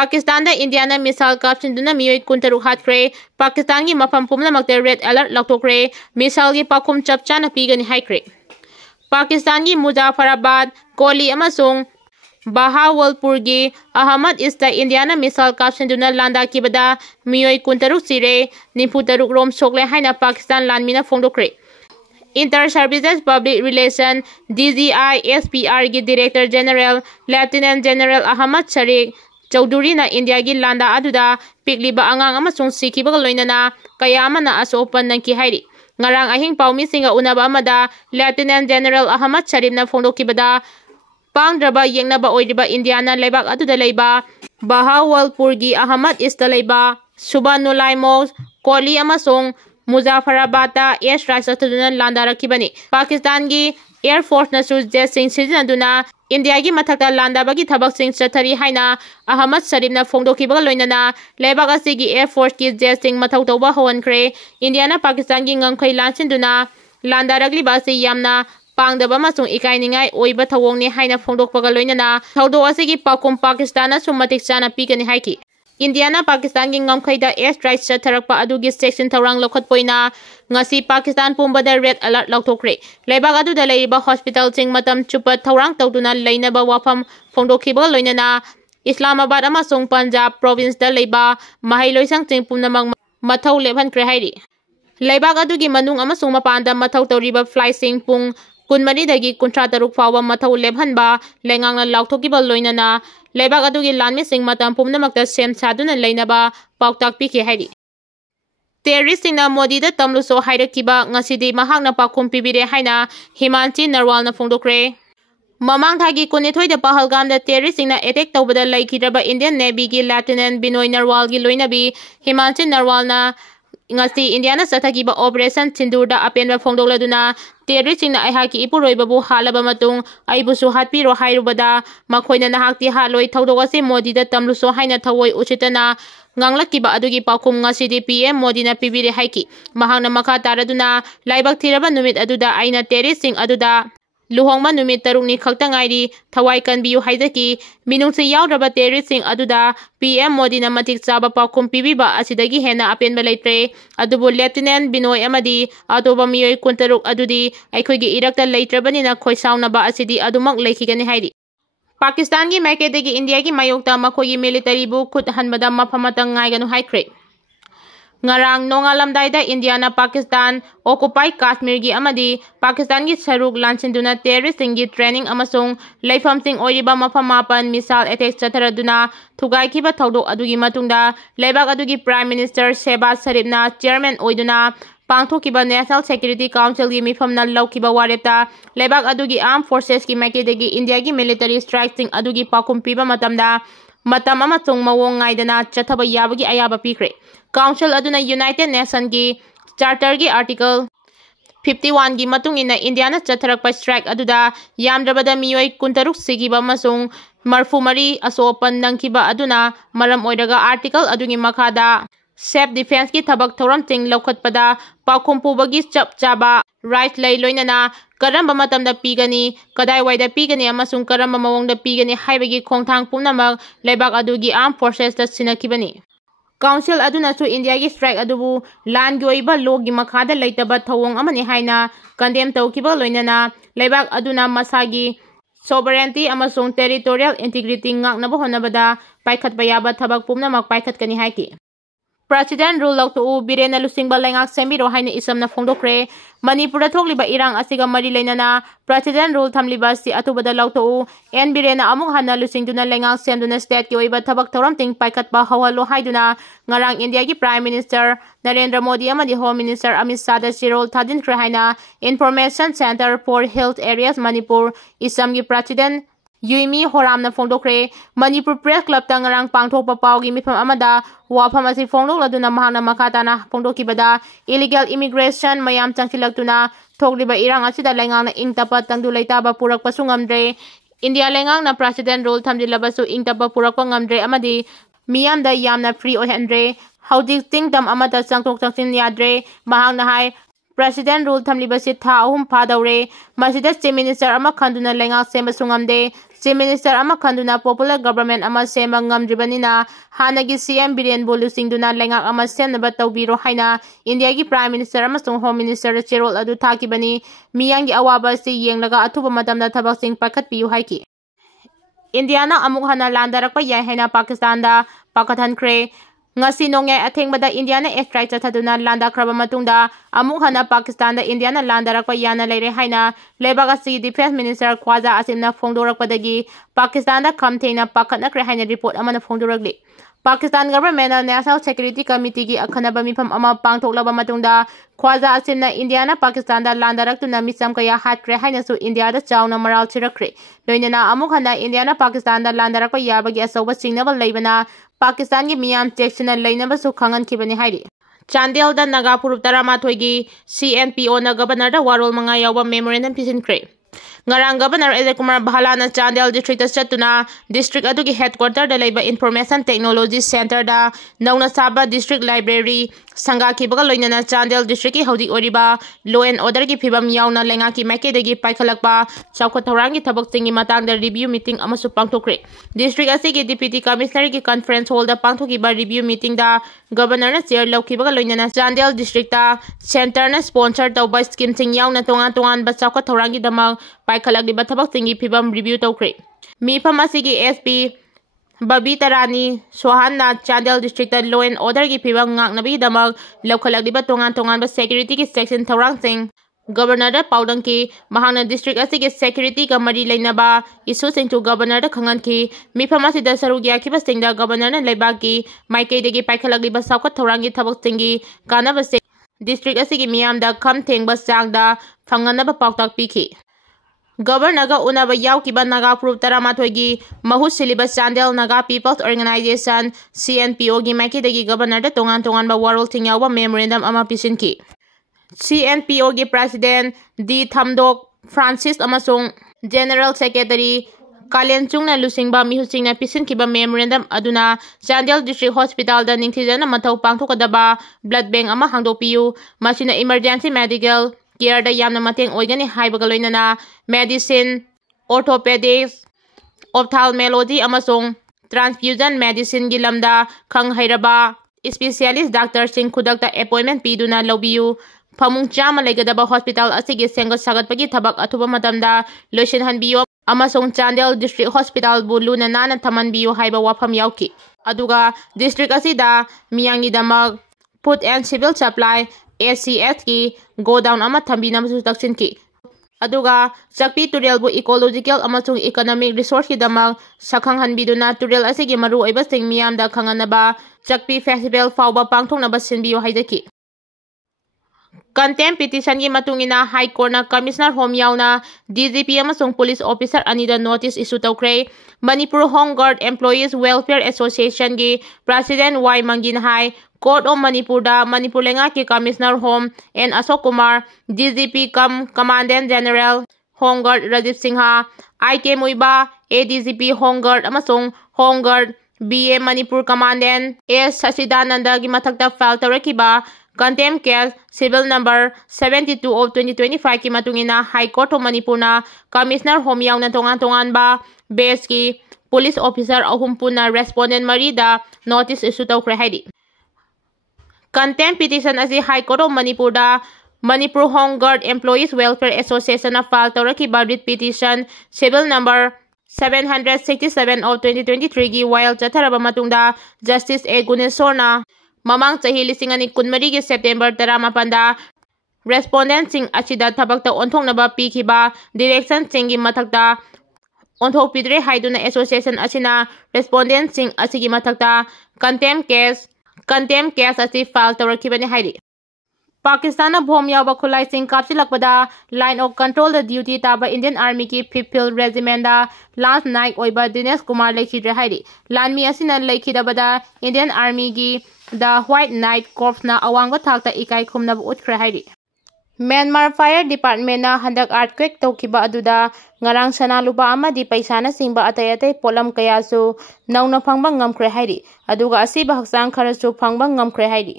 Pakistan da India na missile kapsinduna Mioi kuntaruk Hatkhre, Pakistan ki mafam pumnamakta red alert Laothokkhre, missile ki pakum chapchana pigani haikre. Pakistan ki Muzaffarabad, Koli amasung Bahawalpur ki Ahmad Ista India na missile kapsinduna landa kibada Mioi kuntaruk sire, niputaruk rom sokle haina Pakistan landmina fongdokre. Inter-Services Public Relation DGI SPR ki Director General Lieutenant General Ahmad Sharik Chaudhuri na India ki landa aduda pikliba angang amasung sikiba loinana kaya amana asopan ng kihairi. Ngarang ahing paumi singa unaba amada Lieutenant General Ahmad Sharif na fongdokibada pangdraba yengnaba oiriba India na leibak aduda leiba Bahawalpur ki Ahmad Ista leiba Subanulai Mos Koli amasung Muzaffarabad air strikes atuduna landa rakibani. Pakistan ki Air Force na su jet sing sizinaduna India ki mathakta landa bagi thabak sing chathari haina Ahmad Sharif na fongdokiba loinana lebak asigi Air Force ki jet sing mathau tawba howankre. India na Pakistan ki ngamkhai lansinduna landa rakliba ase yamna pangdaba masung ikainingai oiba thawongni haina fongdokpaga loinana thawdo asigi pakum Pakistan na sumatik chana pikani haiki. India na Pakistan ki ngamkhai da air strikes chatharakpa adugi section thawrang lokhatpoina ngasi Pakistan pumbada red alert Laothokkhre. Leibak aduda leiba hospital sing matam chupa thawrang tawduna leinaba wafam fongdokhiba loinana Islamabad amasung Punjab province da leiba mahailoisang sing pumnamang mathau lebhankre hairi. Leibak adugi manung amasung mapanda mathau tawriba flight sing pung kunmari dagi kuntra taruk fawa mathau lebhanba lengangna laothokkiba loinana leibak adugi lanmi sing matam pumnamakta sem saduna leinaba pautak piki hairi. Terrorist singna Modi da tamluso hairakiba ngasidi mahakna pakum pibire haina Himanchi Narwal na fongdokre. Mamang thagi kunithoi da Pahalgam da terrorist singna attack tawbada laikhidraba Indian Navy ki Lieutenant Mioi Narwal ki loinabi Himanchi Narwal na ngasi India na sathakiba operation Sindur da apenba fongdokladuna terrorist singna aihaki ipuroibabu halaba matung aibusu hatpiro hairubada makhoina nahakti haloi thawdok ase Modi da tamluso haina thawoi uchitana nganglakiba adugi pakum ngasidi PM Modi na pibire haiki mahangna makha taraduna laibak thiraba numit aduda aina terrorist sing aduda luhongma numit tarukni khakta ngairi thawai kanbiyu haidaki minungsi yaudraba terrorist sing aduda PM Modi na matik chaba pakum pibiba asidagi hena apenba leitre adubu Lieutenant Mioi amadi atoba Mioi kuntaruk adudi aikhoigi irakta leitrabani na khoisaunaba asidi adumak leikhigani hairi. Pakistan ki maiketegi India ki mayokta makhogi military bu khut hanbada mafamatang ngaiganu haikre. Ngarang nongalamdai da India na Pakistan occupied Kashmir gi amadi Pakistan ki saruk lansinduna terrorist singi training amasung leifam sing oiriba mafamapan missile attack chatharaduna thugai kiba thawdok adugi matungda leibak adugi Prime Minister Shehbaz Sharif na chairman oiduna pangthokiba National Security Council gi mifamna laukiba warepta leibak adugi Armed Forces ki maiketegi India ki military strike sing adugi pakum piba matamda matam amasung mawong ngaidana chathaba yabagi ayaba pikre. Council aduna United Nations ki Charter ki Article 51 gi matungina India na chatharakpa strike aduda yamdrabada Mioi kuntaruk sigiba masung marfumari asopan nangkiba aduna maram oiraga article adugi makhada self defense ki thabak thoram ting lokhatpada pakumpubagi chap chaba right lay loinana karamba matamda pigani kadai waida pigani amasung karamba mawongda pigani haibagi khongthang pumnamak leibak adugi Armed Forces da sinakibani. Council aduna su India ki strike adubu land gi oiba law gi makhada leitaba thawong amani haina condemn tawkiba loinana leibak aduna masagi sovereignty amasung territorial integrity ngaknaba honabada paikhatba yaba thabak pumnamak paikhatkani haiki. President rule Laothokkhre N.Biren Lusingba lengak semiro haina isamna fongdokre. Manipur thokliba irang asiga mari leinana President rule thamliba si atubada Laothokkhre N.Biren amuk hana lusingduna lengak semduna state ki oiba thabak thoram ting paikhatba hawalo haiduna ngarang India ki Prime Minister Narendra Modi amadi Home Minister Amit Shah da sirol thadinkhre haina Information Center for Health Areas Manipur isam ki President Yuimi Horam na fongdokre. Manipur Press Club ta ngarang pangthokpa pawgi mifam amada wafam asi fongdokladuna mahana makatana fongdokibada illegal immigration mayam changsilaktuna thokliba irang asida lengang na ingtapa tangdu leitaba purakpa sungamdre. India lengang na President rule thamdilabasu ingtapa purakpa ngamdre amadi miyamda yamna free oihandre haudik tingdam amada changtok changsin yadre mahangna hai President rule thamliba si tha ahum phadaure masida Chief Minister ama khanduna lengak sema sungamde Chief Minister ama khanduna popular government ama sema ngamdribanina hanagi CM Biren bolusingduna lengak ama semnaba tawbiro haina India gi Prime Minister amasung Home Minister cherol adu thakibani miyangi awaba si yenglaga athuba matamda thabak sing pakhatpiu haiki Indiana amuk hana landarakpa yai haina Pakistan da pakathankhre ngasi nonge athengbada Indiana airstrike chathaduna landakraba matungda amuk hana Pakistan da Indiana landarakpa yana leire haina lebak asi Defense Minister Khwaja Asimna phongdorakpadagi Pakistan da khamtheina pakhatnakre haina report amana phongdorakli Pakistan government National Security Committee gi akhanaba mifam ama pangthoklaba matungda Khwaja Asimna Indiana Pakistan da landaraktuna misam kaya Hatkhre haina su India da chauna maral chirakre loinana amuk hana Indiana Pakistan da landarakpa yabagi asoba singnaba leibana Pakistan gi miyam checksina leinaba su khangan khibani hairi Chandel da Naga Purup Taramathoi gi CNPO na governor da warol manga yawa memorandum pisinkre ngarang governor Dinesh Kumar Bahalana Chandel district chatuna district adugi headquarter da leiba information technology center da nauna saba district library sanga ki bagal loinana Chandel district ki haudi oriba law and order gi phibam yauna lenga ki make degi paikhalakpa chawkhat thorang gi thabak singi matang da review meeting amasu pangthokre district asigi deputy commissioner gi conference hall da pangthoki ba review meeting da governor na chair lokhi bagal loinana Chandel district ta center na sponsor tawba scheme sing yauna tongan ba chawkhat thorang gi damang paikhalakliba thabak singi phibam review tawkre mi pharmacy SP Babita Rani Sohanna Chandel district law and order gi phibam ngaknabi damag lokhalakliba tongan ba security ki section thorang sing governor da paudang ki mahangna district asigi security ka mari leinaba issue sing to governor da khangan ki mi pharmacy da sarugya ki basing da governor na leiba ki maike de gi paikhalakliba sakhat thorang gi thabak singi kanaba se district asigi miyam da kham thengba sang da phanganaba pautak pikhi Governor ga unaba yaukiba Naga Purup Taramathoi gi mahut siliba Chandel Naga People's Organization CNPO gi maikidagi governor da tongan ba warol thingyawa memorandum ama pisinki CNPO gi president D Thamdok Francis amasung general secretary Kalenchungna lusingba mihusingna pisinkiba memorandum aduna Chandel district hospital da ningthijana mathau pangthokadaba blood bank ama hangdopiu masina emergency medical care da yamna mateng oigani haibaga loinana medicine orthopedics ophthalmology amasung transfusion medicine gi lamda khang hairaba specialist doctor sing khudakta appointment piduna lobiu phamung chama legadaba hospital asigi senga sagatpagi thabak athuba matamda loisin hanbiyo amasung Chandel district hospital bu luna nana thamanbiyo haiba wafam yauki aduga district asida miyangi damag food and civil supply ACS ki go down ama thambi namsu taksin ki aduga chakpi turel bu ecological amasung economic resource ki damang sakhang hanbiduna turel asigi maru oiba sing miyam da khanganaba chakpi festival fawba pangthoknaba sinbiyo haidaki Contempt petition gi matungina High Court na Commissioner Home yauna DGP amasung police officer anida notice issue tawkre Manipur Home Guard Employees Welfare Association gi President Y Mangin Hai Court of Manipur da Manipur lenga ki Commissioner Home N Ashok Kumar DGP Commandant General Home Guard Rajiv Singha IK Muiba ADGP Home Guard amasung Home Guard BA Manipur Commandant S Sasidananda gi mathakta file tawrakiba Contempt case civil number 72 of 2025 ki matungina High Court of Manipur na Commissioner Home yauna tongan ba base ki police officer ahum puna respondent marida notice issue tawkre haidi Contempt petition asi High Court of Manipur da Manipur Home Guard Employees Welfare Association na file tawraki ba writ petition civil number 767 of 2023 gi while chatharaba matungda Justice A Gunesor Mamang chahi lising ani kunmari gi September 18 da respondent sing achida thabakta onthoknaba pikhiba direction singi mathakta onthok pidre haiduna association asina respondent sing asigi mathakta contempt case asi file tawrakibani haidi Pakistan na bhom yawa khulai sing kapsilakpada line of control the duty taba Indian Army ki 5th Field Regiment da last night oiba Dinesh Kumar lekhidre haidi lanmi asina lekhidabada Indian Army gi the White Knight Corps na awangba thakta ikai khumna utkre haidi Myanmar Fire Department na handak earthquake tawkiba aduda ngarang sanaluba amadi paisa na singba atay polam kayasu nauna phangba ngamkre haidi aduga Ashib Hakchang Khara su phangba ngamkre haidi